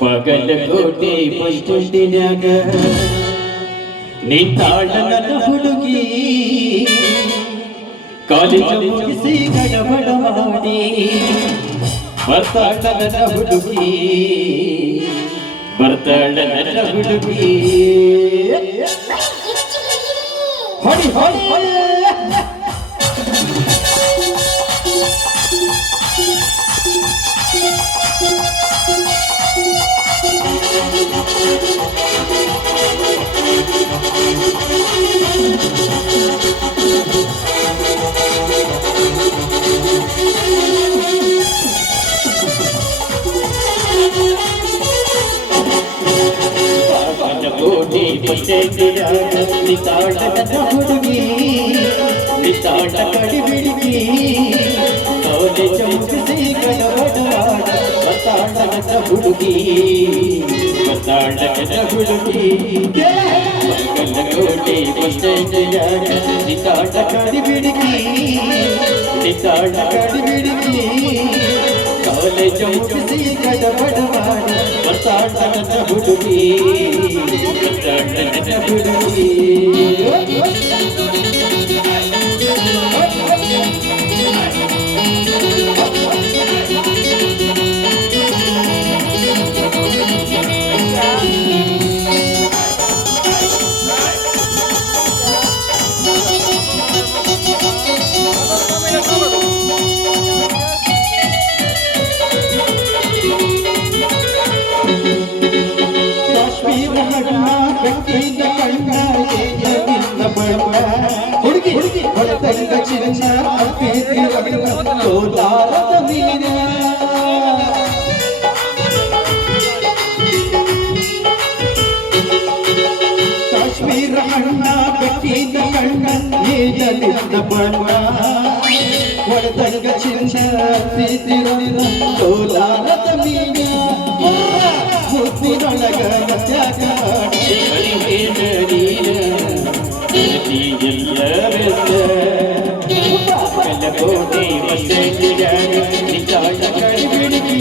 ಬಗಲಕೋಟೆ bus ಸ್ಟ್ಯಾಂಡಿನ್ಯಾಗ ನಿಂತಾಳ ನನ್ನ ಹುಡುಗಿ college ಮುಗಿಸಿ ಗಡಬಡ ಮಾಡಿ ಬರ್ತಾಳ ನನ್ನ ಹುಡುಗಿ ಬರ್ತಾಳ ನನ್ನ ಹುಡುಗಿ ಹೊಡಿ ಹೊಡಿ ಕೋಟಿ ನಿತಾಡ ಹುಡುಗಿ ನಿತಾಡ ಕಡಿ ಬಿಡುಗಿ ಕಾಲೇಜ್ ಮುಗಿಸಿ ಗಡಬಡವಾಡ ಬರ್ತಾಳ ಹುಡುಗಿ ಬರ್ತಾಳ ಹುಡುಗಿ ಬಗಲಕೋಟೆ ಬಸ್ ಸ್ಟ್ಯಾಂಡಿನ್ಯಾಗ ನಿತಾಡ ಕಡಿ ಬಿಡುಗಿ ನಿತಾಡ ಕಡಿ ಬಿಡುಗಿ ಕಾಲೇಜ್ ಮುಗಿಸಿ ಗಡಬಡವಾಡ ಬರ್ತಾಳ ಹುಡುಗಿ ಬರ್ತಾಳ ಹುಡುಗಿ ಹುಡುಗಿ ಹುಡುಗಿ ಹೊಳೆತಂಗ ಚಿನ್ನ ಕೋಲಾರದ ಮೀನ ಕಾಶ್ಮೀರ ಕಣ್ಣ ಬೆಟ್ಟಿನ ಕಣ್ಣ ನೀಡಲಿದ್ದ ಬಣ್ಣ ಹೊಳೆತಂಗ ಚಿನ್ನ ಕೋಲಾರದ ಮೀನ ಮುತ್ತಿನೊಳಗ ಮತ್ಯಾಗ ಬಗಲಕೋಟೆ ಬಸ್ ಸ್ಟ್ಯಾಂಡಿನ್ಯಾಗ ನಿತಾಡ ಕಡಿ ಬಿಡುಗಿ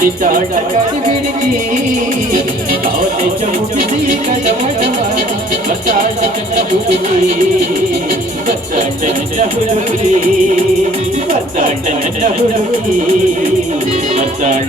ನಿತಾಡ ಕಡಿ ಬಿಡುಗಿ ಕಾಲೇಜ್ ಮುಗಿಸಿ ಗಡಬಡ ಮಾಡಿ ಬರ್ತಾಳ ಹುಡುಗಿ ಬರ್ತಾಳ ಹುಡುಗಿ ಬರ್ತಾಳ ಹುಡುಗಿ ಬರ್ತಾಳ